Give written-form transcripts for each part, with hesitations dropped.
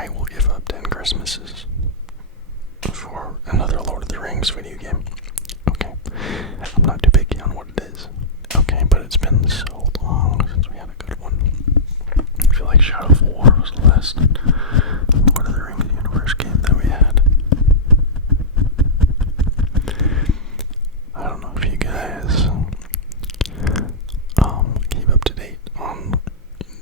I will give up 10 Christmases for another Lord of the Rings video game. Okay, I'm not too picky on what it is. Okay, but it's been so long since we had a good one. I feel like Shadow of War was the last Lord of the Rings universe game that we had. I don't know if you guys keep up to date on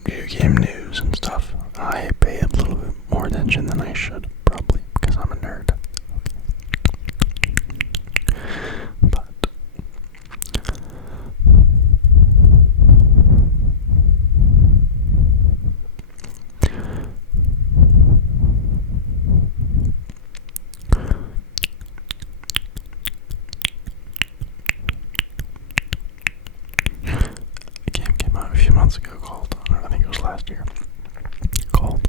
video game news and stuff. I pay a little bit more attention than I should, probably, because I'm a nerd. But a game came out a few months ago called, I think it was last year, called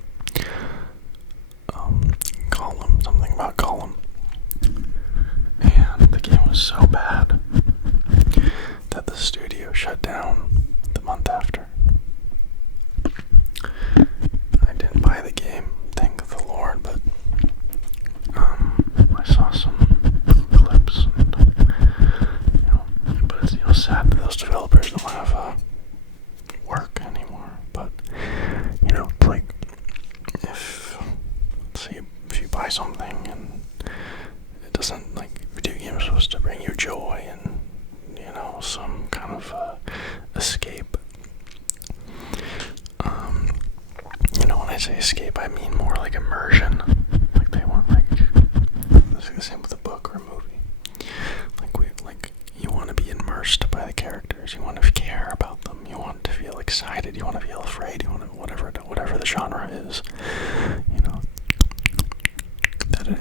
Column, something about Column. And the game was so bad that the studio shut down the month after. I didn't buy the game, thank the Lord, but I saw some clips, and but it's sad that those developers don't have work anymore. But it's like if you buy something and it doesn't, like, video games are supposed to bring you joy and some kind of escape. When I say escape, I mean more like immersion. Like they want, like, it's the same with a book or a movie. Like you want to be immersed by the characters. You want to care about them. You want to feel excited. You want to feel afraid. You want to whatever the genre is. That it is.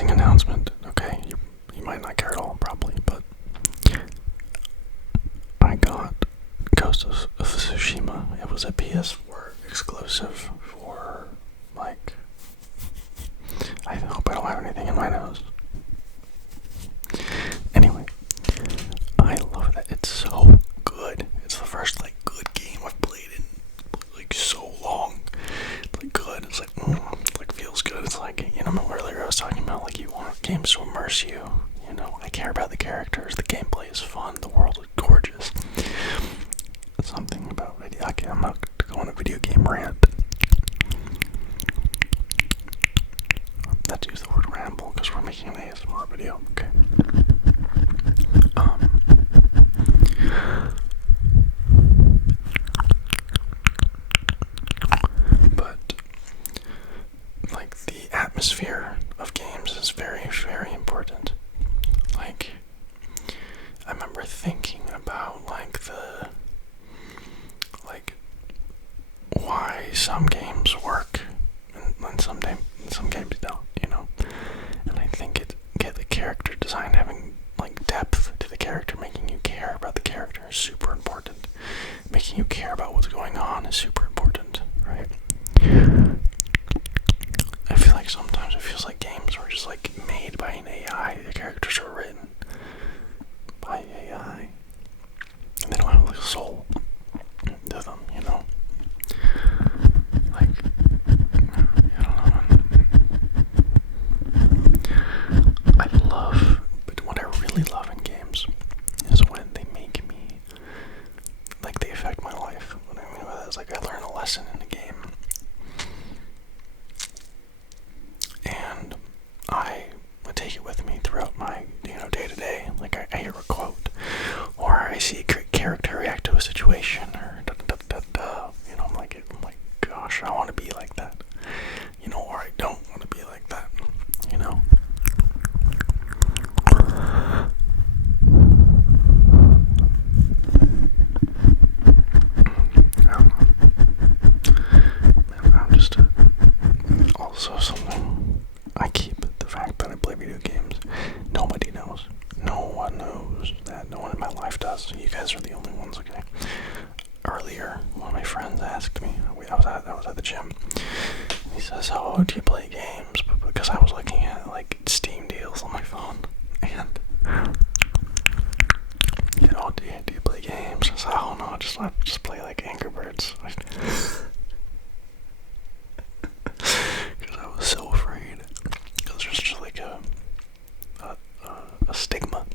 Announcement. Okay, you might not care at all, probably, but I got Ghost of Tsushima. It was a PS4 exclusive for, like, I hope I don't have anything in my nose. Anyway, I love that. It's so good. It's the first, like, good game I've played in, like, so long. Like, good. It's like, like, feels good. It's like, earlier I was talking about, like, you want games to immerse you. I care about the characters. The gameplay is fun. The world is gorgeous. Something about it. Okay, I'm not going to video game rant. Let's use the word ramble because we're making an ASMR video. Okay. But, like, the atmosphere of games is very, very important. Like, I remember thinking about, like, why some games work and some games don't, And I think the character design, having video games. Nobody knows. No one knows that. No one in my life does. You guys are the only ones, okay? Earlier, one of my friends asked me, I was at the gym. He says, "Oh, do you play games?" Because I was looking at like Steam deals on my phone, and do you play games? I said, "Oh no, just play like Angry Birds." Because I was so afraid. Because there's just like a stigma.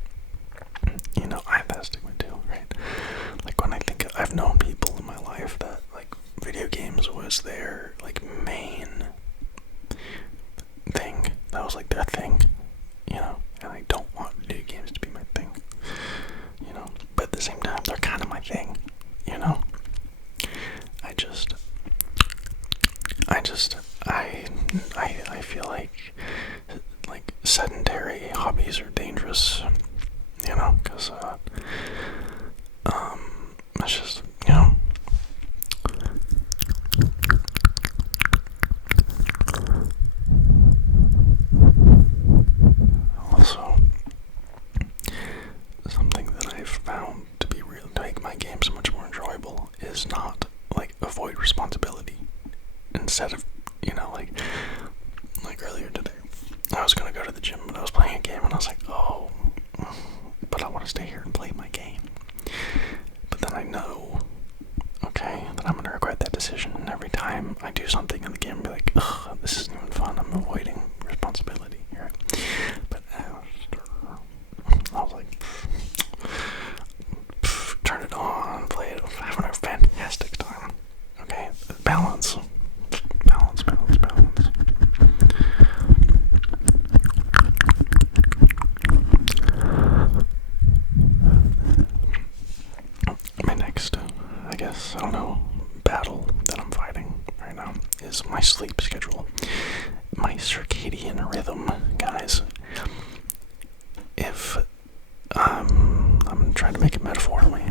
I have that stigma too, right? Like when I think I've known people in my life that like video games was their like main thing. That was like their thing, and I don't want video games to be my thing, but at the same time they're kind of my thing, I feel like sedentary hobbies are dangerous, because it's just, also something that I've found to be real to make my games much more enjoyable is not like avoid responsibility instead of like earlier today I was gonna go to the gym but I was playing a game and I was like, oh, but I want to stay here and play my game. But then I know, okay, that I'm gonna regret that decision, and every time I do something in the game, I'll be like, ugh, this isn't even fun. I'm avoiding responsibility here. But after, I was like, turn it on, play it, having a fantastic time. Okay, balance. My next, I guess, I don't know, battle that I'm fighting right now is my sleep schedule. My circadian rhythm, guys. If, I'm trying to make it metaphorically.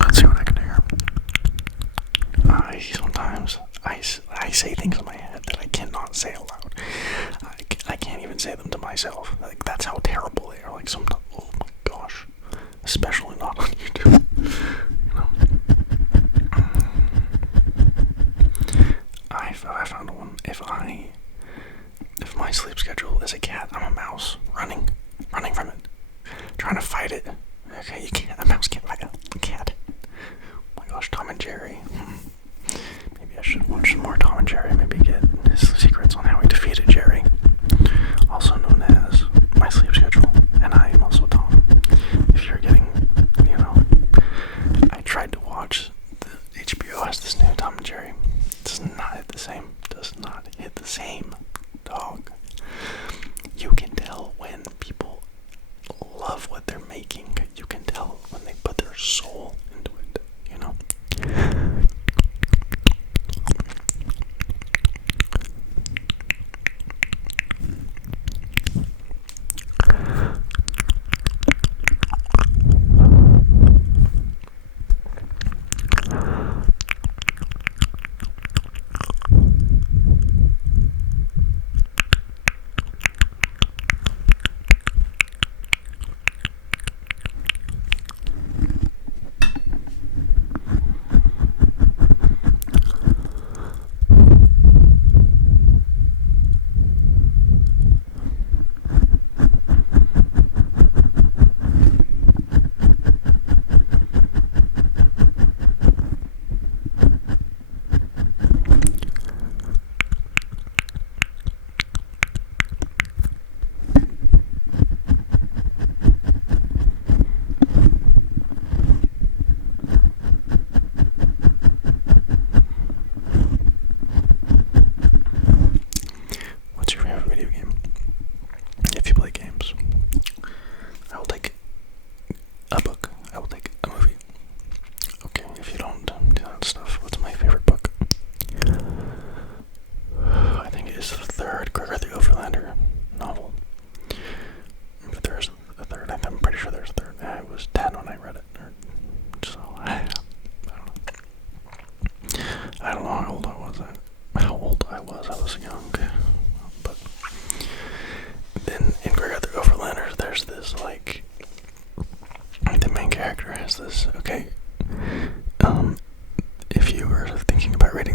Let's see what I can hear. I say things in my head that I cannot say aloud. I can't even say them to myself. Like, that's how terrible they are. Like, sometimes, oh my gosh. Especially not on YouTube. I found one. If my sleep schedule is a cat, I'm a mouse. Running from it. Trying to fight it. Okay, a mouse can't fight a cat. Oh my gosh, Tom and Jerry. Maybe I should watch some more Tom and Jerry. Maybe get his secrets on how he defeated Jerry. Also known as my sleep schedule. And I am also Tom. If you're getting, I tried to watch, the HBO has this new Tom and Jerry. It does not hit the same. Does not hit the same, dog. You can tell when people love what they're making. You can tell when they put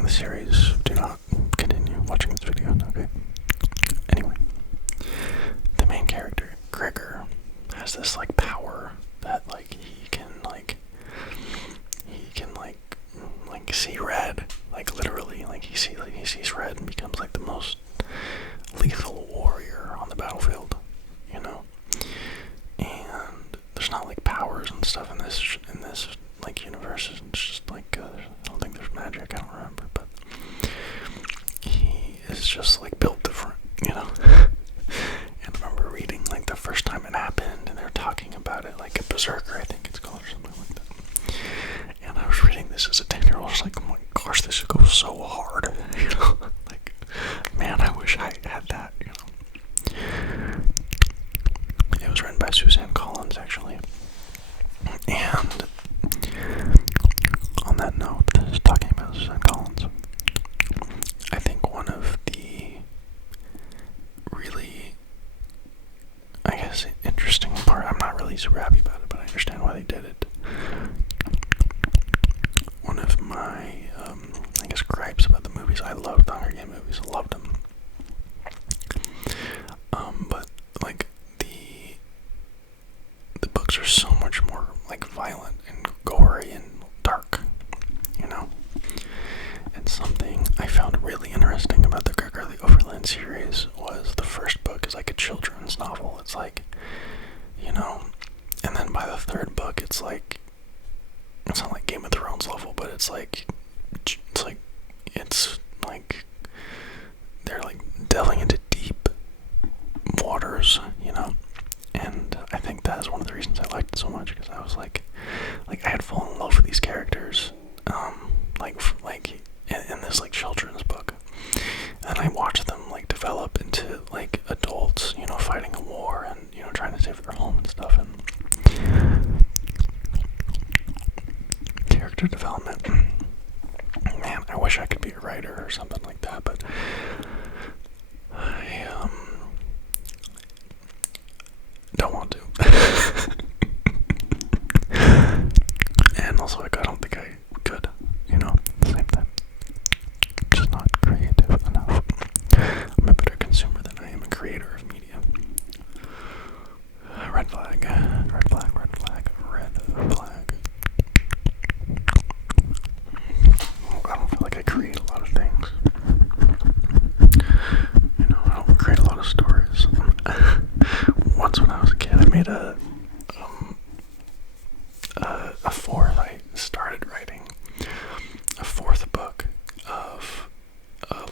reading the series, do not continue watching this video, okay? Anyway, the main character, Gregor, has this, like, power that, like, he can see red, like, literally, like, he sees red and becomes, like, the most lethal warrior on the battlefield, you know? And there's not, like, powers and stuff in this, like, universe. It's just, like, I don't think there's magic, I don't remember, but he is just, like, built different, you know? And I remember reading, like, the first time it happened, and they were talking about it, like, a berserker, I think it's called, or something like that. And I was reading this as a 10-year-old, I was like, oh my gosh, this goes so hard, you know? Like, man, I wish I had that, you know? It was written by Suzanne Collins, actually. And on that note, talking about Suzanne Collins, I think one of the really, I guess, interesting part, I'm not really super happy about it, but I understand why they did it. One of my, I guess, gripes about the movies, I loved the Hunger Games movies, I loved them. But, like, the books are so much more, like, violent and gory and dark, you know? And something I found really interesting about the Gregor the Overland series was the first book is like a children's novel. It's like, you know, and then by the third book, it's like, it's not like Game of Thrones level, but it's like they're like delving into deep waters, you know. And I think that is one of the reasons I liked it so much, because I was like I had fallen in love with these characters, like in this, like, children's book, and I watched them, like, develop into, like, adults, you know, fighting a war and, you know, trying to save their home and stuff. And character development, man, I wish I could be a writer or something like that, but I don't want to. And also, like, I don't think I could, you know, at the same time. Just not creative enough. I'm a better consumer than I am a creator of media. Red flag, red flag, red flag, red flag. I don't feel like I create a lot of things. You know, I don't create a lot of stories. Once when I was a kid, I made a fourth, I started writing a fourth book of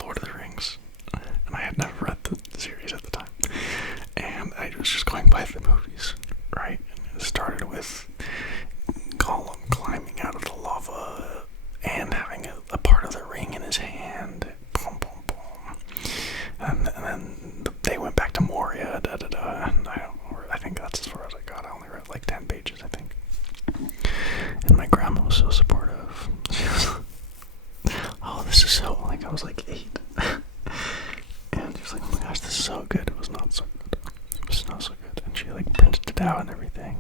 Lord of the Rings, and I had never read the series at the time, and I was just going by the movies, right? And it started with Gollum climbing out of the lava and having a part of the ring in his hand, boom, boom, boom, and then they went back to Moria, da da da, and I think that's as far as I got. I only read like 10 pages, I think. And my grandma was so supportive. She was, oh, this is so, like, I was like 8. And she was like, oh my gosh, this is so good. It was not so good. It was not so good. And she, like, printed it out and everything.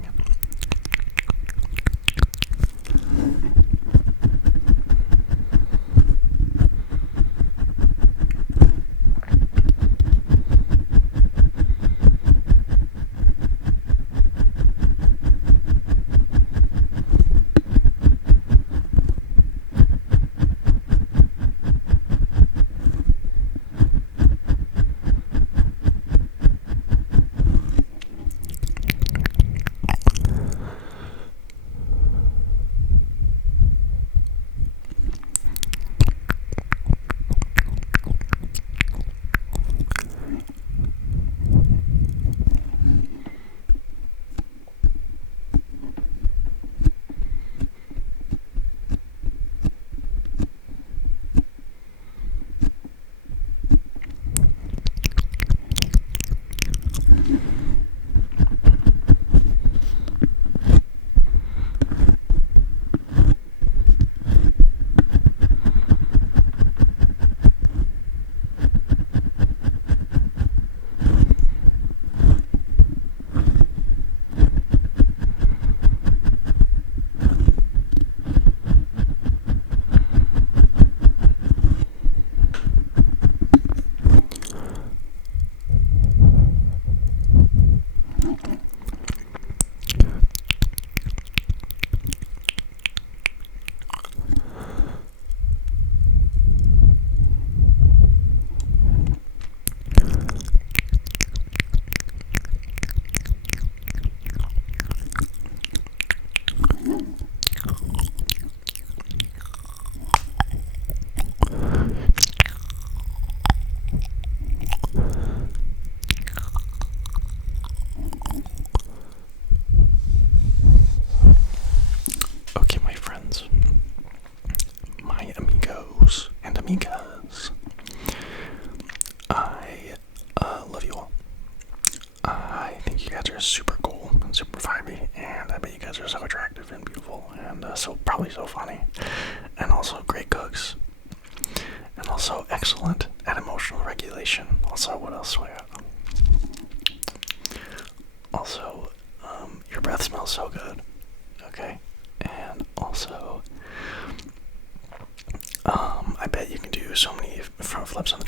are super cool and super vibey, and I bet you guys are so attractive and beautiful, and so probably so funny, and also great cooks, and also excellent at emotional regulation. Also, what else do I got? Also, your breath smells so good. Okay, and also, I bet you can do so many front flips on the